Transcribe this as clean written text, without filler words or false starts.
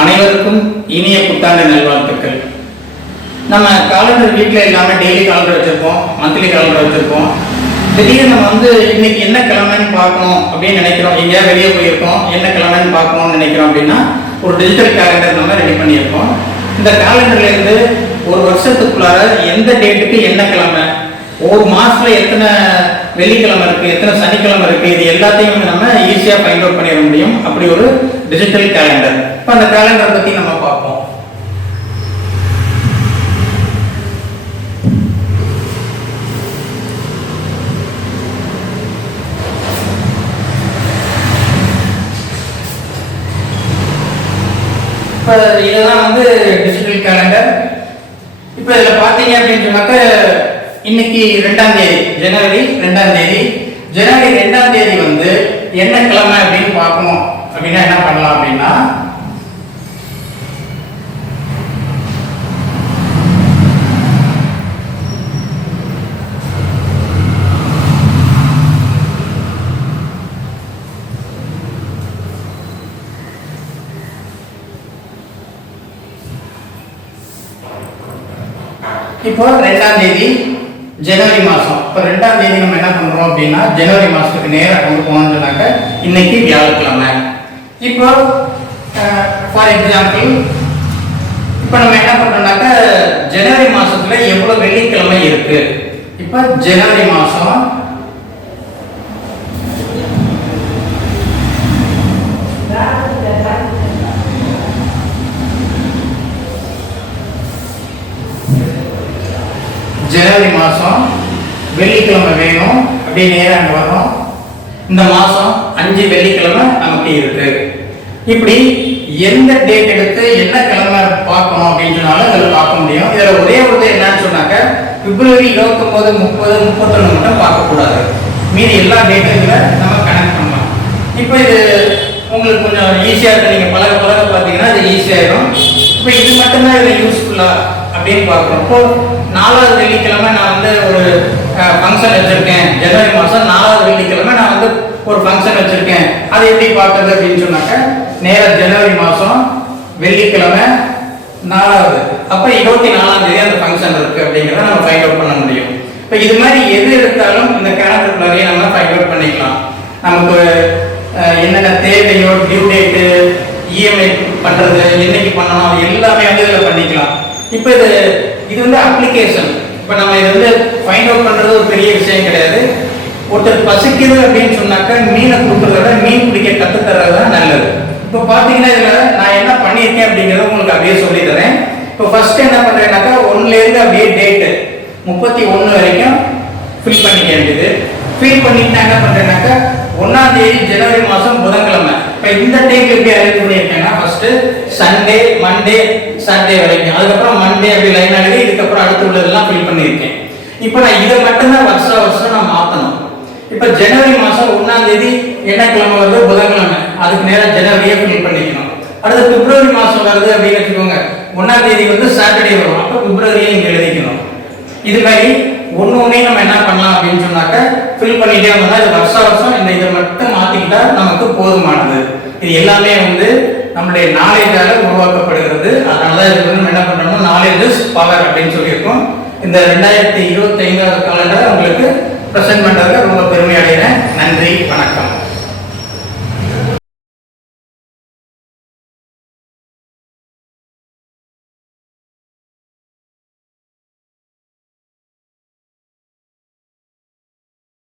அனைவருக்கும் இனிய புத்தாண்டு நல்வாழ்த்துக்கள். நம்ம காலண்டர் வீட்டில் இல்லாமல் டெய்லி காலண்டர் வச்சுருப்போம், மந்த்லி காலண்டர் வச்சுருப்போம். திடீர்னு நம்ம என்ன கிழமைன்னு பார்க்கணும் அப்படின்னு நினைக்கிறோம், எங்கேயா வெளியே போயிருக்கோம், என்ன கிழமைன்னு பார்க்கணும்னு நினைக்கிறோம் அப்படின்னா ஒரு டிஜிட்டல் கேலண்டர் நம்ம ரெடி பண்ணியிருக்கோம். இந்த கேலண்டர்லேருந்து ஒரு வருஷத்துக்குள்ளார எந்த டேட்டுக்கு என்ன கிழமை, ஒரு மாதத்தில் எத்தனை வெள்ளிக்கிழமை இருக்குது, எத்தனை சனிக்கிழமை இருக்குது, இது எல்லாத்தையும் நம்ம ஈஸியாக ஃபைண்ட் அவுட் பண்ணிட முடியும். அப்படி ஒரு டிஜிட்டல் கேலண்டர். இப்போ அந்த கேலண்டரை பற்றி நம்ம பார்ப்போம். இப்போ இதுதான் டிஜிட்டல் கேலண்டர். இப்போ இதில் பார்த்தீங்க அப்படின்னு சொன்னாக்க இன்னைக்கு 2ஆம் தேதி, ஜனவரி 2ஆம் தேதி. ஜனவரி 2ஆம் தேதி என்ன கிழமை அப்படின்னு பார்க்கணும் அப்படின்னா என்ன பண்ணலாம் அப்படின்னா, இப்போ 2ஆம் தேதி ஜனவரி மாதம். இப்போ 2ஆம் தேதி நம்ம என்ன பண்ணுறோம் அப்படின்னா ஜனவரி மாதத்துக்கு நேராக கொண்டு போனோம்னு சொன்னாக்க இன்னைக்கு வியாழக்கிழமை. இப்போ ஃபார் எக்ஸாம்பிள் இப்போ நம்ம என்ன பண்ணுறோம்னாக்க ஜனவரி மாதத்தில் எவ்வளோ வெள்ளிக்கிழமை இருக்கு. இப்போ ஜனவரி மாதம் ஜனவரி மாதம் வெள்ளிக்கிழமை வேணும் அப்படின்னு நேரம் அங்கே வரும். இந்த மாதம் 5 வெள்ளிக்கிழமை நமக்கு இருக்கு. இப்படி எந்த டேட் எடுத்து என்ன கிழமை பார்க்கணும் அப்படின்னு சொன்னாலும் அதில் பார்க்க முடியும். இதில் ஒரே ஒரு என்னன்னு சொன்னாக்க பிப்ரவரி 29, 30, 31 மட்டும் பார்க்கக்கூடாது. மீதி எல்லா டேட்டும் இதில் நம்ம கனெக்ட் பண்ணலாம். இப்போ இது உங்களுக்கு கொஞ்சம் ஈஸியாக இருக்கு. நீங்கள் பழக பார்த்தீங்கன்னா இது ஈஸியாகிடும். இப்போ இது மட்டும்தான் இதில் யூஸ்ஃபுல்லா அப்படின்னு பார்க்குறோம். இப்போ 4வது வெள்ளிக்கிழமை நான் ஒரு ஃபங்க்ஷன் வச்சிருக்கேன். ஜனவரி மாதம் 4வது வெள்ளிக்கிழமை நான் ஒரு ஃபங்க்ஷன் வச்சிருக்கேன். அது எப்படி பார்க்கறது அப்படின்னு சொன்னாக்க நேராக ஜனவரி மாதம் வெள்ளிக்கிழமை 4வது, அப்போ 24ஆம் தேதி அந்த ஃபங்க்ஷன் இருக்கு அப்படிங்கிறத நம்ம ஃபைண்ட் அவுட் பண்ண முடியும். இப்போ இது மாதிரி எது எடுத்தாலும் இந்த கேலண்டருக்குள்ளேயே நம்ம ஃபைண்ட் அவுட் பண்ணிக்கலாம். நமக்கு என்னென்ன தேவையோ, டியூ டேட்டு, இஎம்ஐ பண்ணுறது, என்னைக்கு பண்ணணும், அது எல்லாமே இதில் பண்ணிக்கலாம். இப்போ இது அப்ளிகேஷன். இப்போ நம்ம இது ஃபைண்ட் அவுட் பண்ணுறது ஒரு பெரிய விஷயம் கிடையாது. ஒருத்தர் பசிக்குது அப்படின்னு சொன்னாக்க மீனை கொடுக்குறத விட மீன் பிடிக்க கற்றுத்தர்றது தான் நல்லது. இப்போ பார்த்தீங்கன்னா இதில் நான் என்ன பண்ணியிருக்கேன் அப்படிங்கிறத உங்களுக்கு அப்படியே சொல்லி தரேன். இப்போ ஃபர்ஸ்ட் என்ன பண்ணுறேன்னாக்கா 1லேருந்து அப்படியே டேட்டு 31 வரைக்கும் ஃபில் பண்ணிக்க வேண்டியது. ஃபில் பண்ணிட்டு நான் என்ன பண்ணுறேன்னாக்கா 1ஆம் தேதி ஜனவரி மாதம் புதன்கிழமை. இப்போ இந்த டைம் எப்படி அரேஞ்ச் பண்ணியிருக்கேன்னா ஃபர்ஸ்ட் சண்டே, மண்டே, சண்டே வரைக்கும், அதுக்கப்புறம் மண்டே அப்படி லைன் எழுதி இதுக்கப்புறம் அடுத்து உள்ளதெல்லாம் ஃபில் பண்ணியிருக்கேன். இப்போ நான் இதை மட்டும்தான் வருஷம் நான் மாற்றணும். இப்போ ஜனவரி மாதம் 1ஆம் தேதி என்ன கிழமை வருது, புதன்கிழமை, அதுக்கு நேரம் ஜனவரியை ஃபில் பண்ணிக்கணும். அடுத்து பிப்ரவரி மாதம் வருது அப்படின்னு வச்சுக்கோங்க, 1ஆம் தேதி சாட்டர்டே வரும், அப்போ பிப்ரவரியை இங்கே எழுதிக்கணும். இது மாதிரி ஒன்று நம்ம என்ன பண்ணலாம் அப்படின்னு சொன்னாக்க ஃபில் பண்ணிட்டே வந்தோம்னா இது வருஷம் இதை மட்டும் மாற்றிக்கிட்டா நமக்கு போதுமானது. இது எல்லாமே நம்மளுடைய நாலேஜால உருவாக்கப்படுகிறது. அதனால தான் இதுக்கு நம்ம என்ன பண்ணுறோம்னா நாலேஜ் இஸ் பவர் அப்படின்னு சொல்லியிருக்கோம். இந்த 2025 காலண்டரை உங்களுக்கு ப்ரெசென்ட் பண்ணுறதுக்கு ரொம்ப பெருமை அடைகிறேன். நன்றி, வணக்கம்.